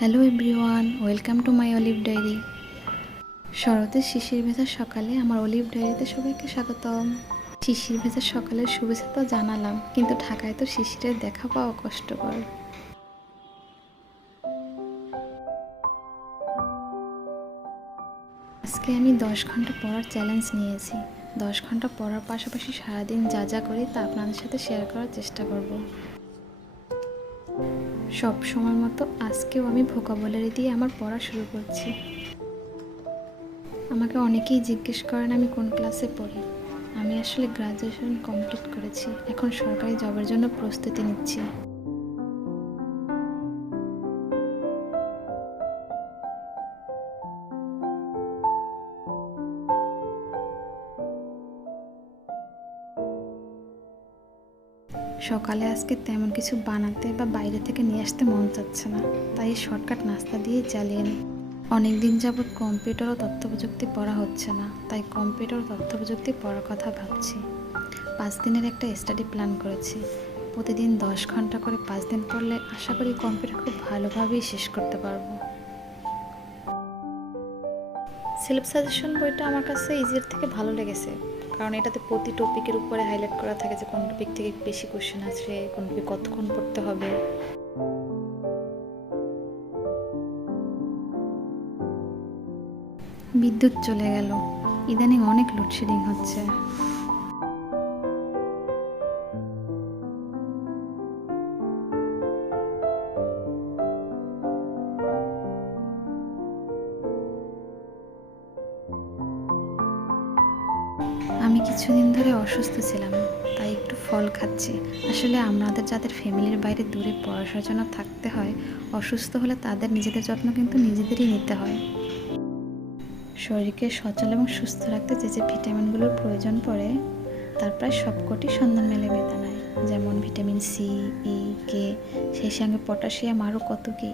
Hello everyone, welcome to my olive diary. শরতের শিশির ভেজা সকালে আমার অলিভ ডায়েরিতে সবাইকে স্বাগতম। শিশির ভেজা সকালের শুভেচ্ছা তো জানালাম, কিন্তু ঢাকায় তো শিশিরের দেখা পাওয়া কষ্টকর। আজকে আমি 10 ঘন্টা পড়ার চ্যালেঞ্জ নিয়েছি। 10 ঘন্টা পড়ার পাশাপাশি সারাদিন যা যা করি তা আপনাদের সাথে শেয়ার করার চেষ্টা করব। সব সময় মতো আজকেও আমি ভোকাবুলারি দিয়ে আমার পড়া শুরু করছি। আমাকে অনেকেই জিজ্ঞেস করেন আমি কোন ক্লাসে পড়ি। আমি আসলে গ্রাজুয়েশন কমপ্লিট করেছি, এখন সরকারি জবের জন্য প্রস্তুতি নিচ্ছি। সকালে আজকে তেমন কিছু বানাতে বা বাইরে থেকে নিয়ে আসতে মন চাচ্ছে না, তাই শর্টকাট নাস্তা দিয়ে চালিয়ে নিই। অনেকদিন যাবৎ কম্পিউটার ও তথ্য প্রযুক্তি পড়া হচ্ছে না, তাই কম্পিউটার ও তথ্য প্রযুক্তি পড়ার কথা ভাবছি। 5 দিনের একটা স্টাডি প্ল্যান করেছি। প্রতিদিন 10 ঘন্টা করে 5 দিন পড়লে আশা করি কম্পিউটার খুব ভালোভাবেই শেষ করতে পারবো। সেলফ সাজেশন বইটা আমার কাছে ইজির থেকে ভালো লেগেছে, কারণ এটাতে প্রতি টপিকের উপরে হাইলাইট করা থাকে যে কোন টপিক থেকে বেশি কোশ্চেন আছে, কোন টপিক কতক্ষণ পড়তে হবে। বিদ্যুৎ চলে গেল, ইদানিং অনেক লোডশেডিং হচ্ছে। আমি কিছুদিন ধরে অসুস্থ ছিলাম, তাই একটু ফল খাচ্ছি। আসলে আমাদের যাদের ফ্যামিলির বাইরে দূরে পড়াশোনার জন্য থাকতে হয়, অসুস্থ হলে তাদের নিজেদের যত্ন কিন্তু নিজেদেরই নিতে হয়। শরীরকে সচল এবং সুস্থ রাখতে যে যে ভিটামিনগুলোর প্রয়োজন পড়ে তার প্রায় সবকটি সন্ধান মেলে বেদানায়, যেমন ভিটামিন সি, ই, কে, সেই সঙ্গে পটাশিয়াম, আরও কত কী।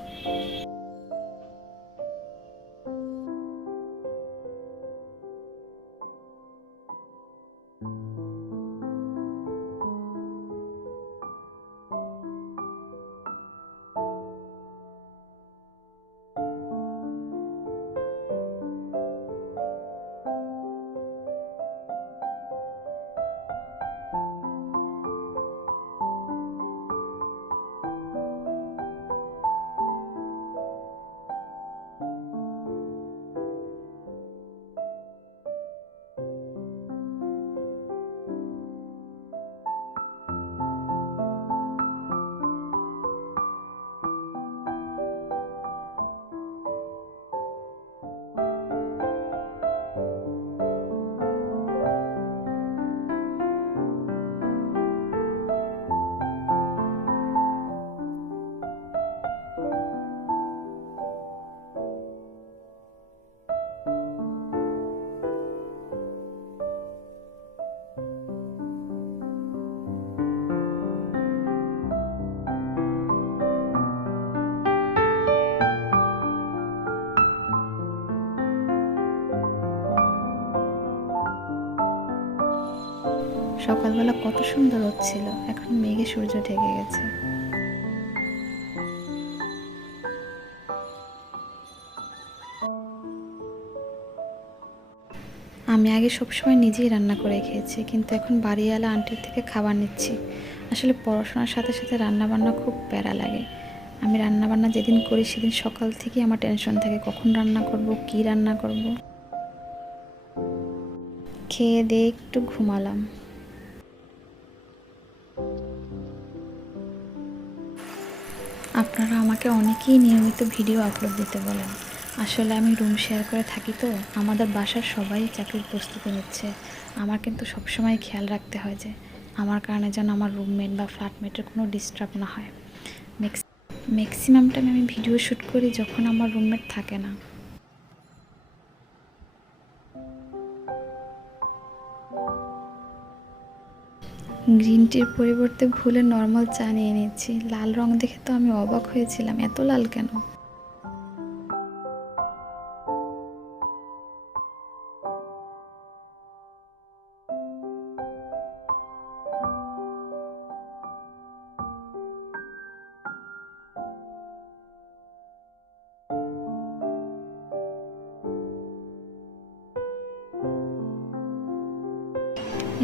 সকালবেলা কত সুন্দর হচ্ছিল, এখন মেঘে সূর্য ঢেকে গেছে। আমি আগে সবসময় নিজেই রান্না করে খেয়েছি, কিন্তু এখন বাড়িওয়ালা আন্টির থেকে খাবার নিচ্ছি। আসলে পড়াশোনার সাথে সাথে রান্নাবান্না খুব প্যারা লাগে। আমি রান্নাবান্না যেদিন করি সেদিন সকাল থেকেই আমার টেনশন থাকে কখন রান্না করব, কি রান্না করব। খেয়ে দিয়ে একটু ঘুমালাম। আপনারা আমাকে অনেকেই নিয়মিত ভিডিও আপলোড দিতে বলেন। আসলে আমি রুম শেয়ার করে থাকি, তো আমাদের বাসার সবাই চাকরির প্রস্তুতি নিচ্ছে। আমার কিন্তু সবসময় খেয়াল রাখতে হয় যে আমার কারণে যেন আমার রুমমেট বা ফ্ল্যাটমেটের কোনো ডিস্টার্ব না হয়। ম্যাক্সিমাম টাইম আমি ভিডিও শ্যুট করি যখন আমার রুমমেট থাকে না। গ্রিন টির পরিবর্তে ভুলে নর্মাল চা নিয়ে নিচ্ছি। লাল রং দেখে তো আমি অবাক হয়েছিলাম, এত লাল কেন।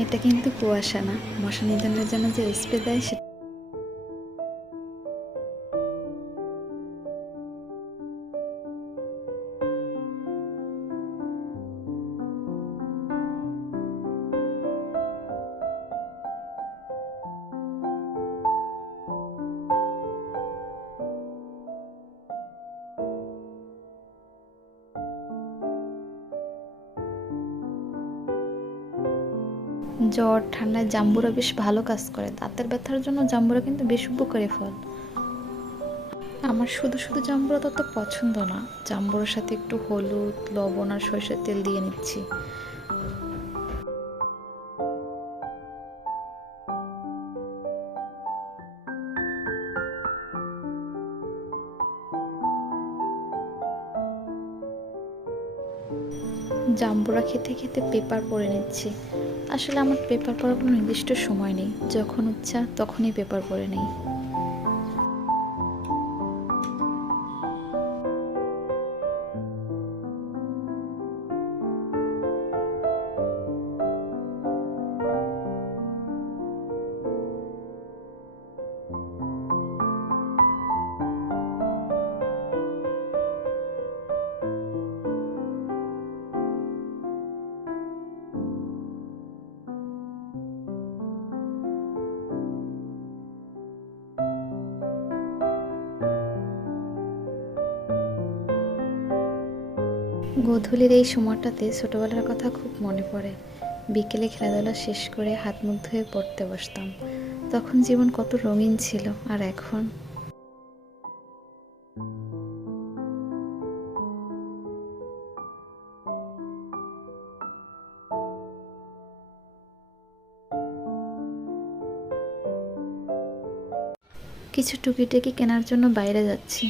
এটা কিন্তু কুয়াশা না, মশা নিধনের জন্য যে স্প্রে দেয় সেটা। জ্বর ঠান্ডায় জাম্বুরা বেশ ভালো কাজ করে, দাঁতের ব্যথার জন্য জাম্বুরা কিন্তু বেশ উপকারী ফল। আমার শুধু শুধু জাম্বুরা তত পছন্দ না, জাম্বুরার সাথে একটু হলুদ, লবণ আর সরিষার তেল দিয়ে নিচ্ছি। জাম্বুরা খেতে খেতে পেপার পড়ে নিচ্ছি। আসলে আমার পেপার পড়ার কোনো নির্দিষ্ট সময় নেই, যখন ইচ্ছা তখনই পেপার পড়ে নেই। গোধূলির এই সময়টাতে ছোটবেলার কথা খুব মনে পড়ে। বিকেলে খেলাধুলা শেষ করে হাত মুখ ধুয়ে পড়তে বসতাম। তখন জীবন কত রঙিন ছিল, আর এখন কিছু টুকিটাকি কেনার জন্য বাইরে যাচ্ছি।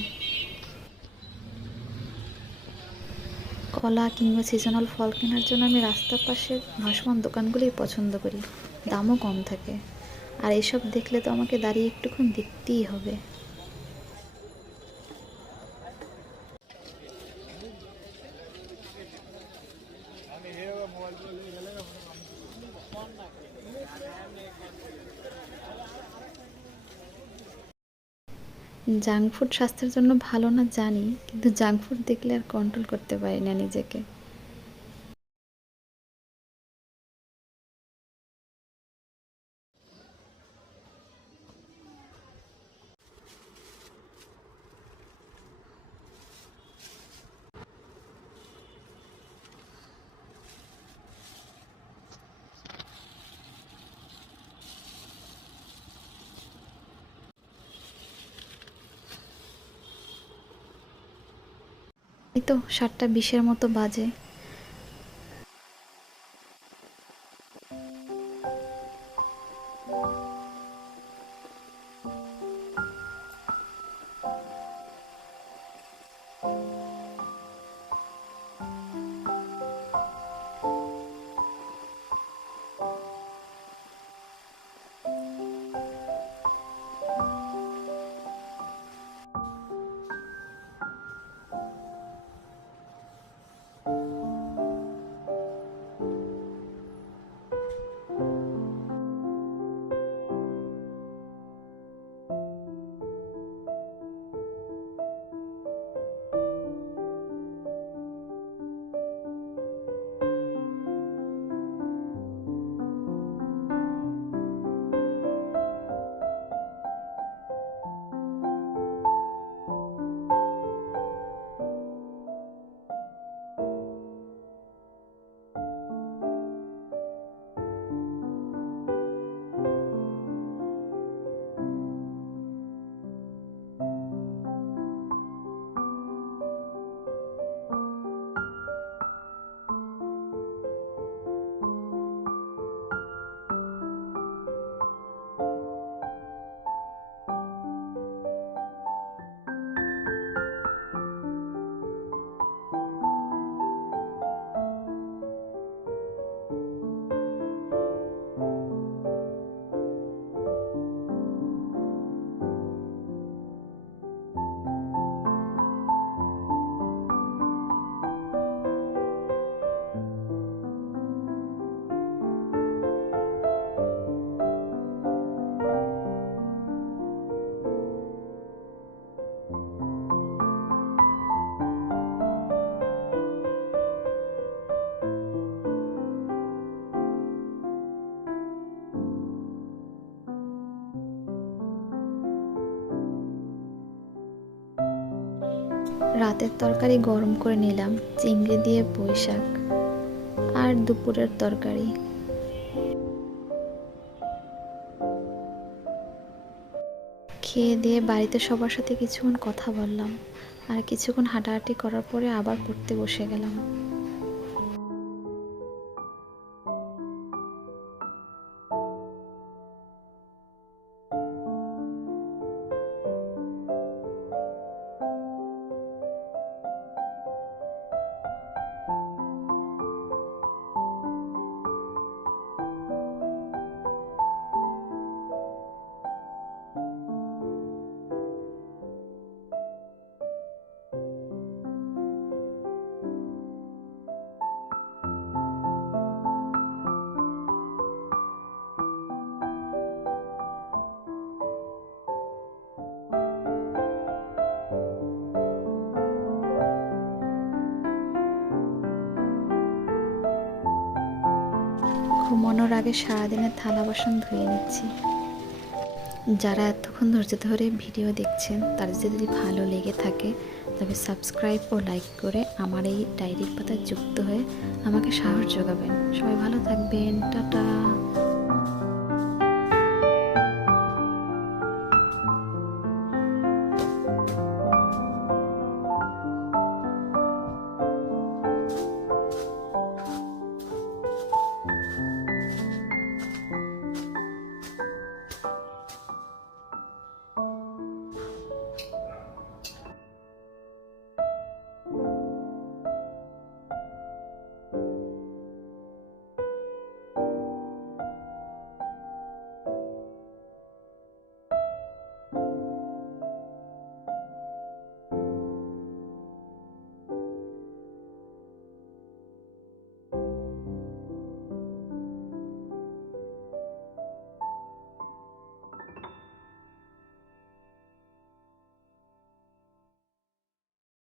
কলা কিংবা সিজনাল ফল কেনার জন্য আমি রাস্তার পাশে ভাসমান দোকানগুলোই পছন্দ করি, দামও কম থাকে। আর এসব দেখলে তো আমাকে দাঁড়িয়ে একটুক্ষণ দেখতেই হবে। জাঙ্ক ফুড স্বাস্থ্যের জন্য ভালো না জানি, কিন্তু জাঙ্ক ফুড দেখলে আর কন্ট্রোল করতে পারি না নিজেকে। এই তো 7:20 মতো বাজে। রাতের তরকারি গরম করে নিলাম, চিংড়ি দিয়ে পুঁই শাক। আর দুপুরের তরকারি। খেয়ে দিয়ে বাড়িতে সবার সাথে কিছুক্ষণ কথা বললাম, আর কিছুক্ষণ হাঁটাহাঁটি করার পরে আবার পড়তে বসে গেলাম। ঘুমানোর আগে সারাদিনের থালা বাসন ধুয়ে নিচ্ছি। যারা এতক্ষণ ধৈর্য ধরে ভিডিও দেখছেন, তাদের যদি ভালো লেগে থাকে তবে সাবস্ক্রাইব ও লাইক করে আমার এই ডায়েরির পাতায় যুক্ত হয়ে আমাকে সাহস যোগাবেন। সবাই ভালো থাকবেন, টাটা।